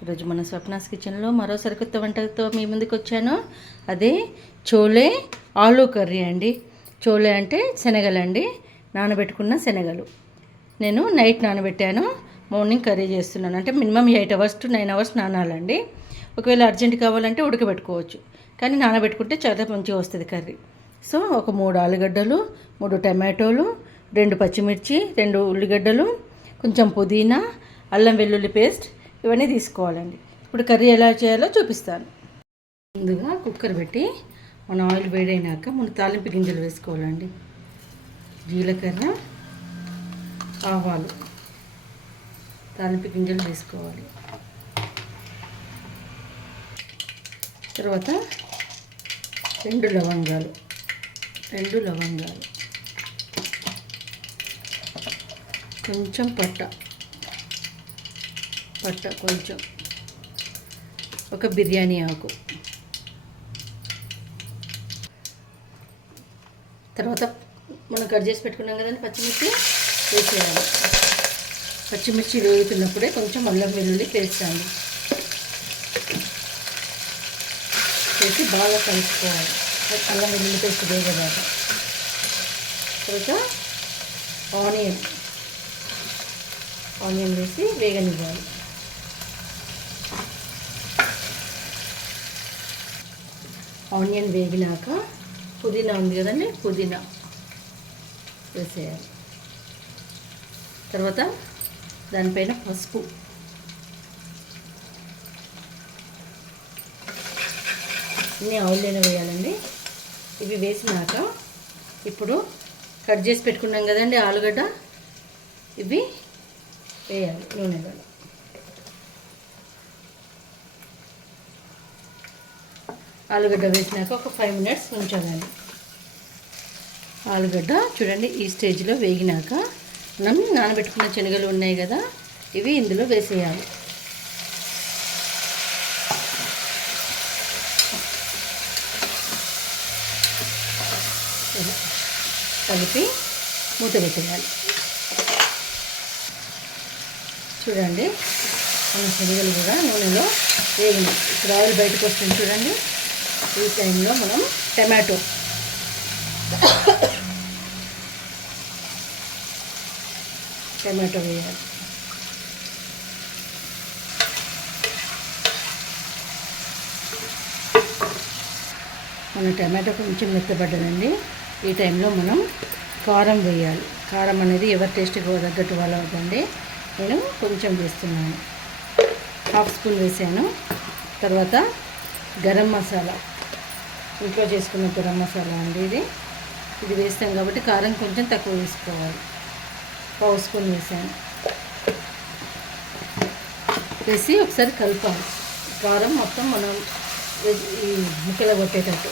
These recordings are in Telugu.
ఈరోజు మన స్వప్నాస్ కిచెన్లో మరో సరికొత్త వంటతో మీ ముందుకు వచ్చాను. అదే చోలే ఆలూ కర్రీ అండి. చోలే అంటే శనగలండి, నానబెట్టుకున్న శనగలు. నేను నైట్ నానబెట్టాను, మార్నింగ్ కర్రీ చేస్తున్నాను. అంటే మినిమం 8 అవర్స్ to 9 అవర్స్ నానాలండి. ఒకవేళ అర్జెంట్ కావాలంటే ఉడకబెట్టుకోవచ్చు, కానీ నానబెట్టుకుంటే చాలా మంచిగా వస్తుంది కర్రీ. సో ఒక 3 ఆలుగడ్డలు, 3 టమాటోలు, 2 పచ్చిమిర్చి, 2 ఉల్లిగడ్డలు, కొంచెం పుదీనా, అల్లం వెల్లుల్లి పేస్ట్ ఇవన్నీ తీసుకోవాలండి. ఇప్పుడు కర్రీ ఎలా చేయాలో చూపిస్తాను. ముందుగా కుక్కర్ పెట్టి మన ఆయిల్ వేడైనాక మన తాలింపు గింజలు వేసుకోవాలండి. జీలకర్ర, ఆవాలు, తాలింపు గింజలు వేసుకోవాలి. తర్వాత 2 లవంగాలు, కొంచెం పట్ట కొంచెం, ఒక బిర్యానీ ఆకు. తర్వాత మనం కట్ చేసి పెట్టుకున్నాం కదండి పచ్చిమిర్చి వేసేయాలి. పచ్చిమిర్చి వేగుతున్నప్పుడే కొంచెం అల్లం వెల్లుల్లి పేస్ట్ అండి వేసి బాగా కలుపుకోవాలి. అల్లం వెల్లుల్లి పేస్ట్ వేగేదాకా. తర్వాత ఆనియన్ వేసి వేగనివ్వాలి. ఆనియన్ వేగినాక పుదీనా ఉంది కదండి, పుదీనా వేసేయాలి. తర్వాత దానిపైన పసుపు, అన్నీ ఆయిల్లోనే వేయాలండి. ఇవి వేసినాక ఇప్పుడు కట్ చేసి పెట్టుకున్నాం కదండి ఆలుగడ్డ, ఇవి వేయాలి నూనెలో. ఆలుగడ్డ వేసినాక ఒక 5 minutes ఉంచాలండి. ఆలుగడ్డ చూడండి ఈ స్టేజ్లో వేగినాక మనం నానబెట్టుకున్న శనగలు ఉన్నాయి కదా, ఇవి ఇందులో వేసేయాలి. కలిపి మూత పెట్టేయాలి. చూడండి మన శనగలు కూడా నూనెలో వేగినాయి. ఇప్పుడు ఆయిల్ బయటకు వస్తుంది చూడండి. ఈ టైంలో మనం టమాటో వేయాలి. మన టమాటో కొంచెం మెత్తబడ్డదండి. ఈ టైంలో మనం కారం వేయాలి. కారం అనేది ఎవరి టేస్ట్కి తగ్గట్టు వాళ్ళ అవుతుంది. నేను కొంచెం వేస్తున్నాను, 1/2 స్పూన్ వేసాను. తర్వాత గరం మసాలా, ఇంట్లో చేసుకున్న గరం మసాలా అండి ఇది వేస్తాం కాబట్టి కారం కొంచెం తక్కువ వేసుకోవాలి. 1/2 స్పూన్ వేసాను. వేసి ఒకసారి కలపాలి. కారం మొత్తం మనం ఈ ముక్కలు కొట్టేటట్టు.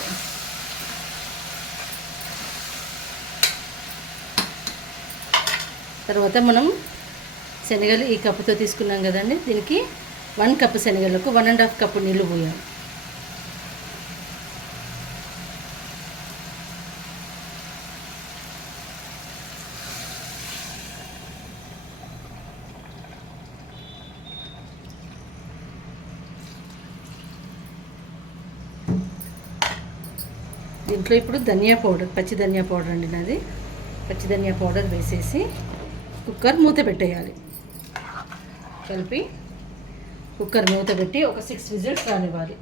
తర్వాత మనం శనగలు ఈ కప్పుతో తీసుకున్నాం కదండి, దీనికి 1 కప్పు శనగలకు 1.5 కప్పు నీళ్ళు పోయాలి. దీంట్లో ఇప్పుడు ధనియా పౌడర్, పచ్చి ధనియా పౌడర్ అండి నాది. పచ్చి ధనియా పౌడర్ వేసేసి కుక్కర్ మూత పెట్టేయాలి. కలిపి కుక్కర్ మూత పెట్టి ఒక 6 విజిల్స్ రానివ్వాలి.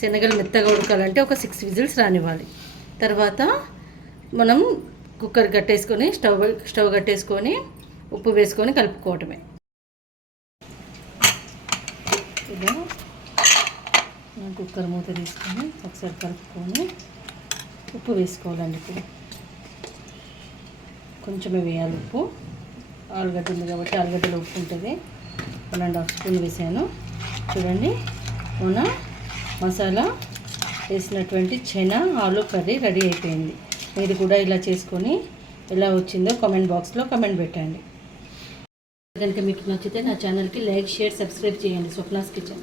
శనగలు మెత్తగా ఉడకాలంటే ఒక 6 విజిల్స్ రానివ్వాలి. తర్వాత మనం కుక్కర్ కట్టేసుకొని స్టవ్ కట్టేసుకొని ఉప్పు వేసుకొని కలుపుకోవటమే. ఇలా కుక్కర్ మూత తీసుకొని ఒకసారి కలుపుకొని ఉప్పు వేసుకోవాలండి. ఇప్పుడు కొంచెమే వేయాలి ఉప్పు. ఆలుగడ్డ ఉంది కాబట్టి ఆలుగడ్డలో ఉప్పు ఉంటుంది. 1.5 స్పూన్ వేసాను. చూడండి మన మసాలా వేసినటువంటి చెనా ఆలూ కర్రీ రెడీ అయిపోయింది. మీరు కూడా ఇలా చేసుకొని ఎలా వచ్చిందో కామెంట్ బాక్స్లో కామెంట్ పెట్టండి. కనుక మీకు నచ్చితే నా ఛానల్కి లైక్, షేర్, సబ్స్క్రైబ్ చేయండి. స్వప్నాస్ కిచెన్.